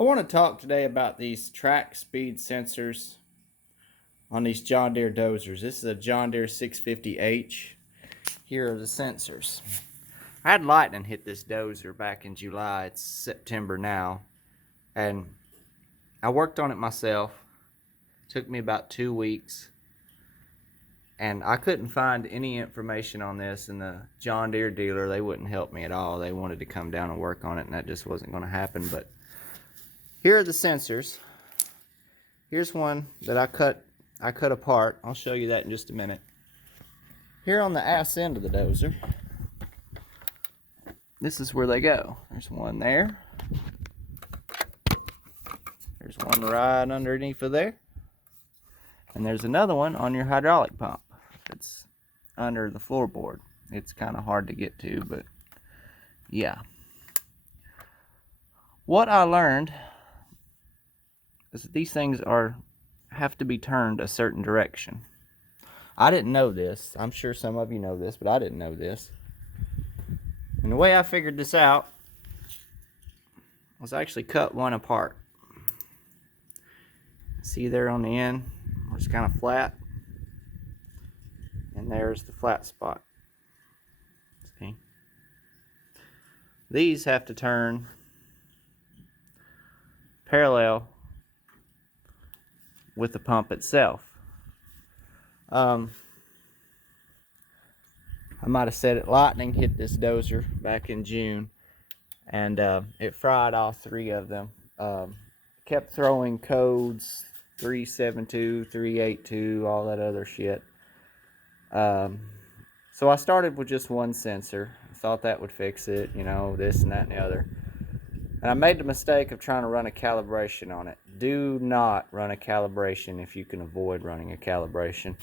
I want to talk today about these track speed sensors on these John Deere dozers. This is a John Deere 650H. Here are the sensors. I had lightning hit this dozer back in July. It's September now. And I worked on it myself. It took me about 2 weeks. And I couldn't find any information on this, and the John Deere dealer, they wouldn't help me at all. They wanted to come down and work on it, and that just wasn't going to happen. But here are the sensors. Here's one that I cut apart. I'll show you that in just a minute. Here on the ass end of the dozer, this is where they go. There's one there. There's one right underneath of there. And there's another one on your hydraulic pump. It's under the floorboard. It's kind of hard to get to, but yeah. What I learned is that these things have to be turned a certain direction. I didn't know this. I'm sure some of you know this, but I didn't know this. And the way I figured this out was I actually cut one apart. See there on the end where it's kind of flat? And there's the flat spot. See? These have to turn parallel with the pump itself. I might have said it, lightning hit this dozer back in June, and it fried all three of them. Kept throwing codes, 372, 382, all that other shit. So I started with just one sensor. I thought that would fix it, you know, this and that and the other. And I made the mistake of trying to run a calibration on it. Do not run a calibration if you can avoid running a calibration.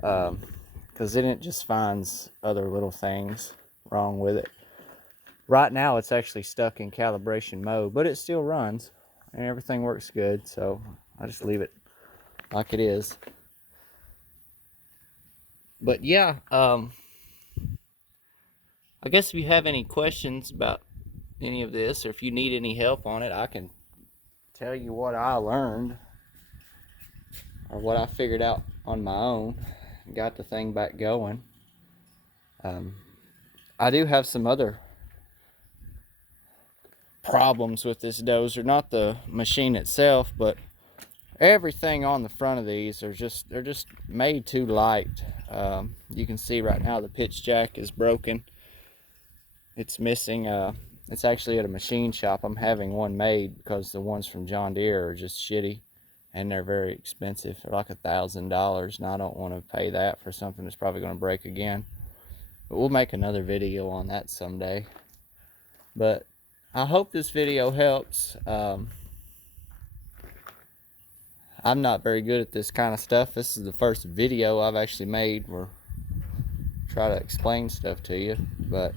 Because then it just finds other little things wrong with it. Right now it's actually stuck in calibration mode, but it still runs and everything works good, so I just leave it like it is. But yeah, I guess if you have any questions about any of this, or if you need any help on it, I can tell you what I learned or what I figured out on my own and got the thing back going. I do have some other problems with this dozer, not the machine itself, but everything on the front of these they're just made too light. You can see right now the pitch jack is broken. It's missing. It's actually at a machine shop. I'm having one made because the ones from John Deere are just shitty and they're very expensive. They're like $1,000, and I don't want to pay that for something that's probably going to break again. But we'll make another video on that someday. But I hope this video helps. I'm not very good at this kind of stuff. This is the first video I've actually made where I try to explain stuff to you. But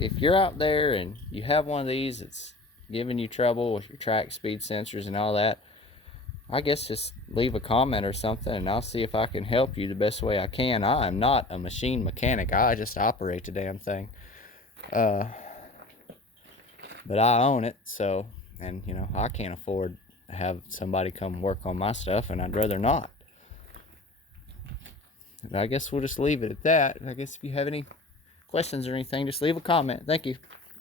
if you're out there and you have one of these that's giving you trouble with your track speed sensors and all that, I guess just leave a comment or something and I'll see if I can help you the best way I can. I am not a machine mechanic. I just operate the damn thing. But I own it, so, and you know, I can't afford to have somebody come work on my stuff, and I'd rather not. I guess we'll just leave it at that. I guess if you have any questions or anything, just leave a comment. Thank you.